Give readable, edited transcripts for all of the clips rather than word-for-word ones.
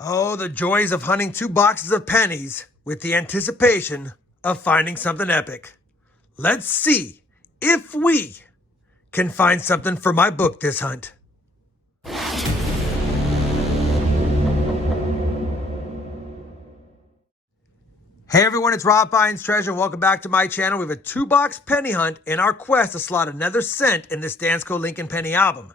Oh, the joys of hunting 2 boxes of pennies with the anticipation of finding something epic. Let's see if we can find something for my book this hunt. Hey everyone, it's RobFindsTreasure. Welcome back to my channel. We have a 2-box penny hunt in our quest to slot another cent in this Dansko Lincoln Penny album.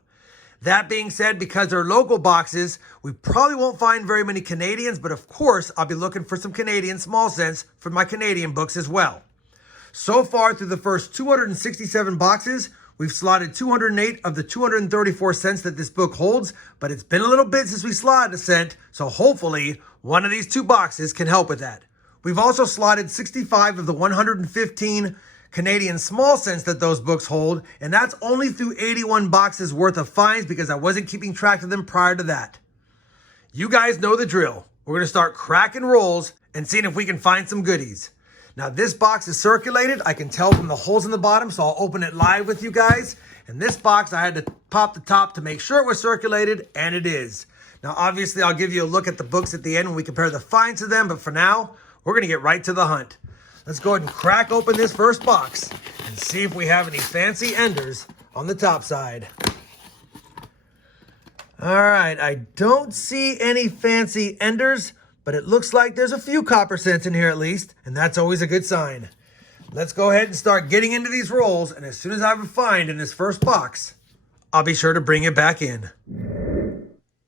That being said, because they're local boxes, we probably won't find very many Canadians, but of course, I'll be looking for some Canadian small cents for my Canadian books as well. So far, through the first 267 boxes, we've slotted 208 of the 234 cents that this book holds, but it's been a little bit since we slotted a cent, so hopefully one of these 2 boxes can help with that. We've also slotted 65 of the 115 Canadian small cents that those books hold, and that's only through 81 boxes worth of finds because I wasn't keeping track of them prior to that. You guys know the drill. We're going to start cracking rolls and seeing if we can find some goodies. Now this box is circulated. I can tell from the holes in the bottom, so I'll open it live with you guys. And this box, I had to pop the top to make sure it was circulated, and it is. Now obviously I'll give you a look at the books at the end when we compare the finds to them, but for now, we're going to get right to the hunt. Let's go ahead and crack open this first box and see if we have any fancy enders on the top side. All right, I don't see any fancy enders, but it looks like there's a few copper cents in here at least, and that's always a good sign. Let's go ahead and start getting into these rolls, and as soon as I have a find in this first box, I'll be sure to bring it back in.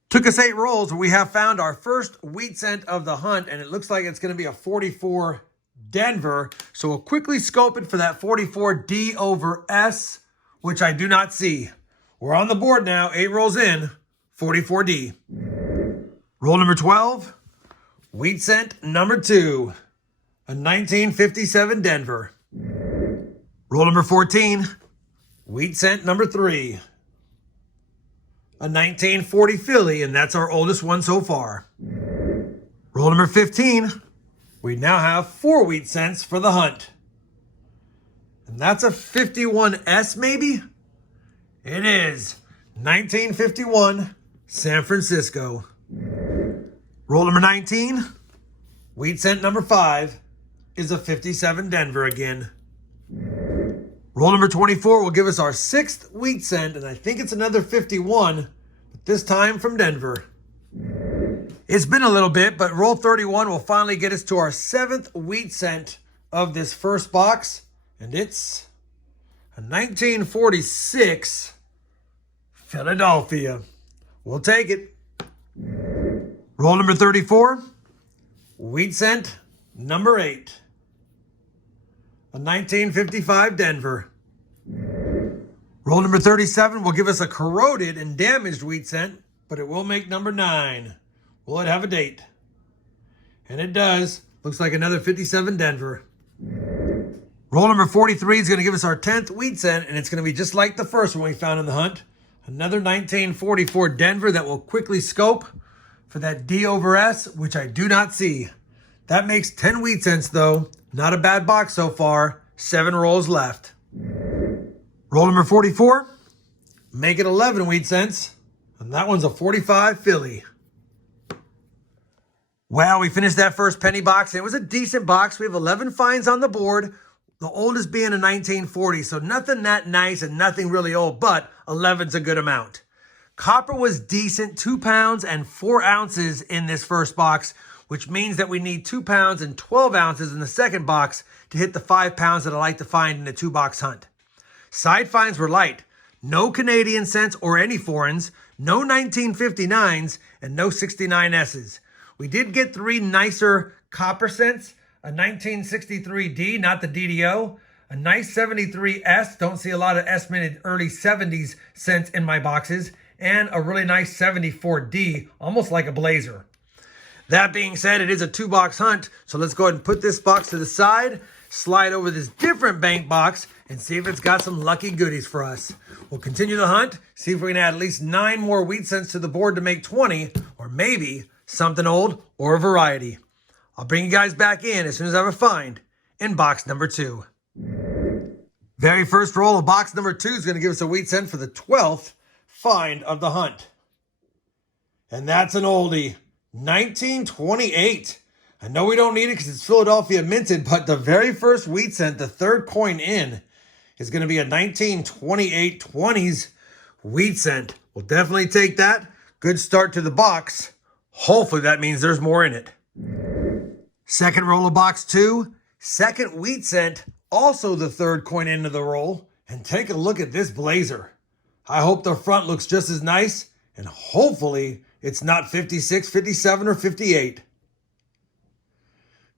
Took us 8 rolls where we have found our first wheat cent of the hunt, and it looks like it's going to be a 44 Denver. So we'll quickly scope it for that 44 D over S, which I do not see. We're on the board now, 8 rolls in, 44 D. Roll number 12, wheat cent number 2, a 1957 Denver. Roll number 14, wheat cent number 3, a 1940 Philly, and that's our oldest one so far. Roll number 15, we now have 4 wheat cents for the hunt. And that's a 51S maybe? It is. 1951 San Francisco. Roll number 19, wheat cent number 5 is a 57 Denver again. Roll number 24 will give us our 6th wheat cent, and I think it's another 51, but this time from Denver. It's been a little bit, but roll 31 will finally get us to our 7th wheat cent of this first box, and it's a 1946 Philadelphia. We'll take it. Roll number 34, wheat cent number 8, a 1955 Denver. Roll number 37 will give us a corroded and damaged wheat cent, but it will make number 9. Will it have a date? And it does. Looks like another 57 Denver. Roll number 43 is going to give us our 10th wheat cent, and it's going to be just like the first one we found in the hunt. Another 1944 Denver that will quickly scope for that D over S, which I do not see. That makes 10 wheat cents though. Not a bad box so far. 7 rolls left. Roll number 44. Make it 11 wheat cents. And that one's a 45 Philly. Well, we finished that first penny box. It was a decent box. We have 11 finds on the board. The oldest being a 1940. So nothing that nice and nothing really old, but 11's a good amount. Copper was decent, 2 pounds and 4 ounces in this first box, which means that we need 2 pounds and 12 ounces in the second box to hit the 5 pounds that I like to find in a 2-box hunt. Side finds were light. No Canadian cents or any foreigns, no 1959s, and no 69Ss. We did get 3 nicer copper cents, a 1963 D, not the DDO, a nice 73S, don't see a lot of S-minted early 70s cents in my boxes, and a really nice 74D, almost like a blazer. That being said, it is a 2-box hunt, so let's go ahead and put this box to the side, slide over this different bank box, and see if it's got some lucky goodies for us. We'll continue the hunt, see if we can add at least 9 more wheat cents to the board to make 20, or maybe something old or a variety. I'll bring you guys back in as soon as I have a find in box number 2. Very first roll of box number 2 is going to give us a wheat cent for the 12th find of the hunt. And that's an oldie. 1928. I know we don't need it because it's Philadelphia minted, but the very first wheat cent, the third coin in, is going to be a 1928 20s wheat cent. We'll definitely take that. Good start to the box. Hopefully that means there's more in it. Second roll of box 2. Second wheat cent, also the third coin into the roll. And take a look at this blazer. I hope the front looks just as nice, and hopefully it's not 56, 57, or 58.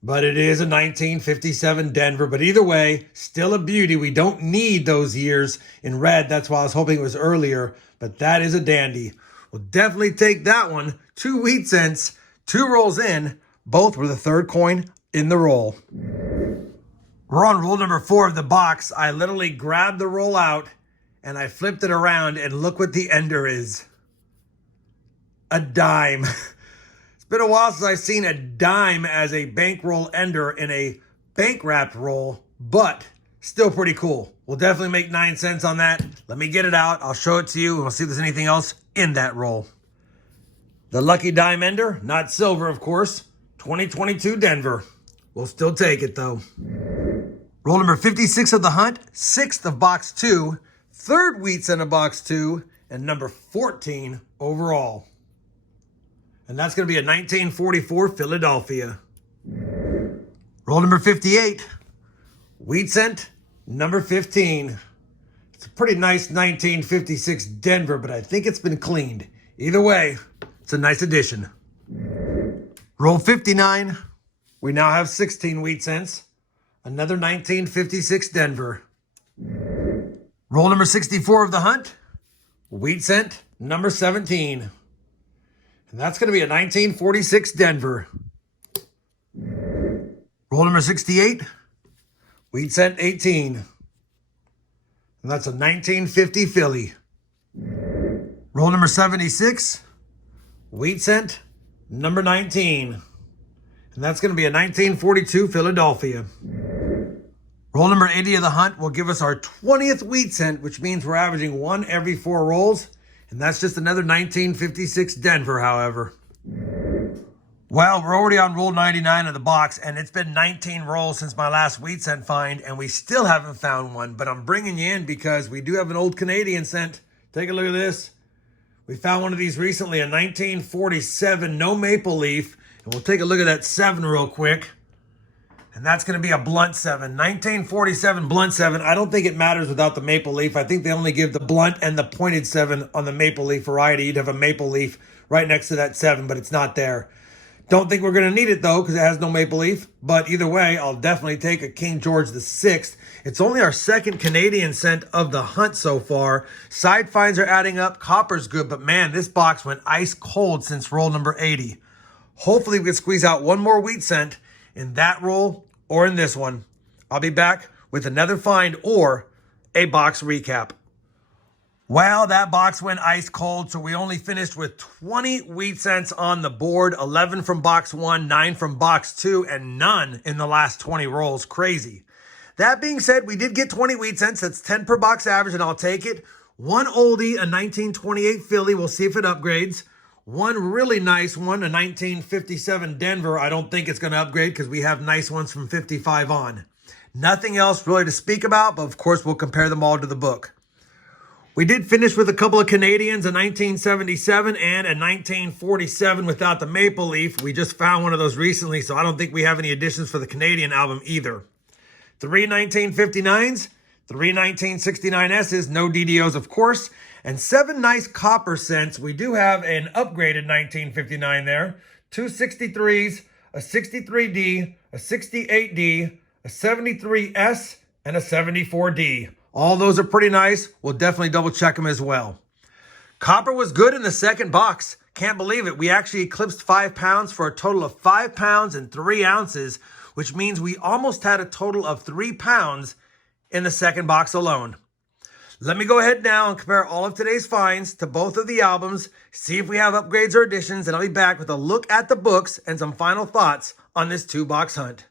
But it is a 1957 Denver. But either way, still a beauty. We don't need those years in red. That's why I was hoping it was earlier. But that is a dandy. We'll definitely take that one. 2 wheat cents, 2 rolls in. Both were the third coin in the roll. We're on roll number 4 of the box. I literally grabbed the roll out and I flipped it around, and look what the ender is. A dime. It's been a while since I've seen a dime as a bankroll ender in a bank wrapped roll, but still pretty cool. We'll definitely make 9 cents on that. Let me get it out. I'll show it to you, and we'll see if there's anything else in that roll. The lucky dime ender, not silver, of course. 2022 Denver. We'll still take it, though. Roll number 56 of the hunt, 6th of box 2, 3rd wheat cent of box 2, and number 14 overall. And that's going to be a 1944 Philadelphia. Roll number 58, wheat cent, number 15. It's a pretty nice 1956 Denver, but I think it's been cleaned. Either way, it's a nice addition. Roll 59. We now have 16 wheat cents. Another 1956 Denver. Roll number 64 of the hunt. Wheat cent, number 17. And that's going to be a 1946 Denver. Roll number 68. Wheat cent, 18. And that's a 1950 Philly. Roll number 76. Wheat cent, number 19. And that's going to be a 1942 Philadelphia. Roll number 80 of the hunt will give us our 20th wheat cent, which means we're averaging 1 every 4 rolls. And that's just another 1956 Denver, however. Well, we're already on roll 99 of the box, and it's been 19 rolls since my last wheat cent find, and we still haven't found one. But I'm bringing you in because we do have an old Canadian cent. Take a look at this. We found one of these recently, a 1947 no maple leaf. And we'll take a look at that 7 real quick. And that's going to be a blunt 7. 1947 blunt 7. I don't think it matters without the maple leaf. I think they only give the blunt and the pointed 7 on the maple leaf variety. You'd have a maple leaf right next to that 7, but it's not there. Don't think we're going to need it, though, because it has no maple leaf. But either way, I'll definitely take a King George VI. It's only our 2nd Canadian cent of the hunt so far. Side finds are adding up. Copper's good, but man, this box went ice cold since roll number 80. Hopefully we can squeeze out one more wheat cent in that roll or in this one. I'll be back with another find or a box recap. Well, that box went ice cold, so we only finished with 20 wheat cents on the board. 11 from box 1, 9 from box 2, and none in the last 20 rolls. Crazy. That being said, we did get 20 wheat cents. That's 10 per box average, and I'll take it. One oldie, a 1928 Philly. We'll see if it upgrades. One really nice one, a 1957 Denver. I don't think it's going to upgrade because we have nice ones from 55 on. Nothing else really to speak about, but of course we'll compare them all to the book. We did finish with a couple of Canadians, a 1977 and a 1947 without the maple leaf. We just found one of those recently, so I don't think we have any additions for the Canadian album either. 3 1959s, 3 1969S's, no DDOs of course, and 7 nice copper cents. We do have an upgraded 1959 there. 2 63s, a 63D, a 68D, a 73S, and a 74D. All those are pretty nice. We'll definitely double check them as well. Copper was good in the second box. Can't believe it. We actually eclipsed 5 pounds for a total of 5 pounds and 3 ounces, which means we almost had a total of 3 pounds in the second box alone. Let me go ahead now and compare all of today's finds to both of the albums, see if we have upgrades or additions, and I'll be back with a look at the books and some final thoughts on this 2-box hunt.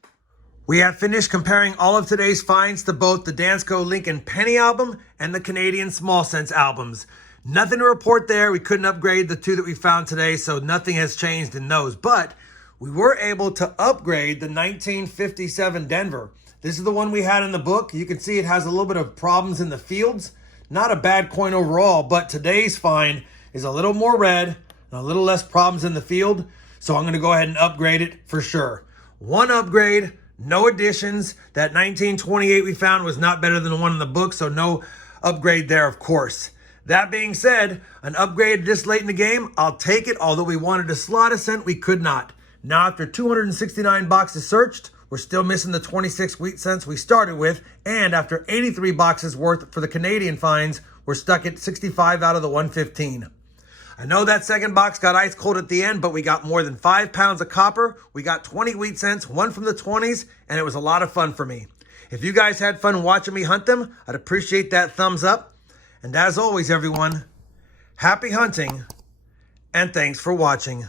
We have finished comparing all of today's finds to both the Dansko Lincoln Penny album and the Canadian Small Cents albums. Nothing to report there. We couldn't upgrade the 2 that we found today, so nothing has changed in those. But we were able to upgrade the 1957 Denver. This is the one we had in the book. You can see it has a little bit of problems in the fields. Not a bad coin overall, but today's find is a little more red and a little less problems in the field. So I'm going to go ahead and upgrade it for sure. One upgrade, no additions. That 1928 we found was not better than the one in the book, so no upgrade there, of course. That being said, an upgrade this late in the game, I'll take it. Although we wanted to slot a cent, we could not. Now, after 269 boxes searched, we're still missing the 26 wheat cents we started with. And after 83 boxes worth for the Canadian finds, we're stuck at 65 out of the 115. I know that second box got ice cold at the end, but we got more than 5 pounds of copper. We got 20 wheat cents, one from the 20s, and it was a lot of fun for me. If you guys had fun watching me hunt them, I'd appreciate that thumbs up. And as always, everyone, happy hunting, and thanks for watching.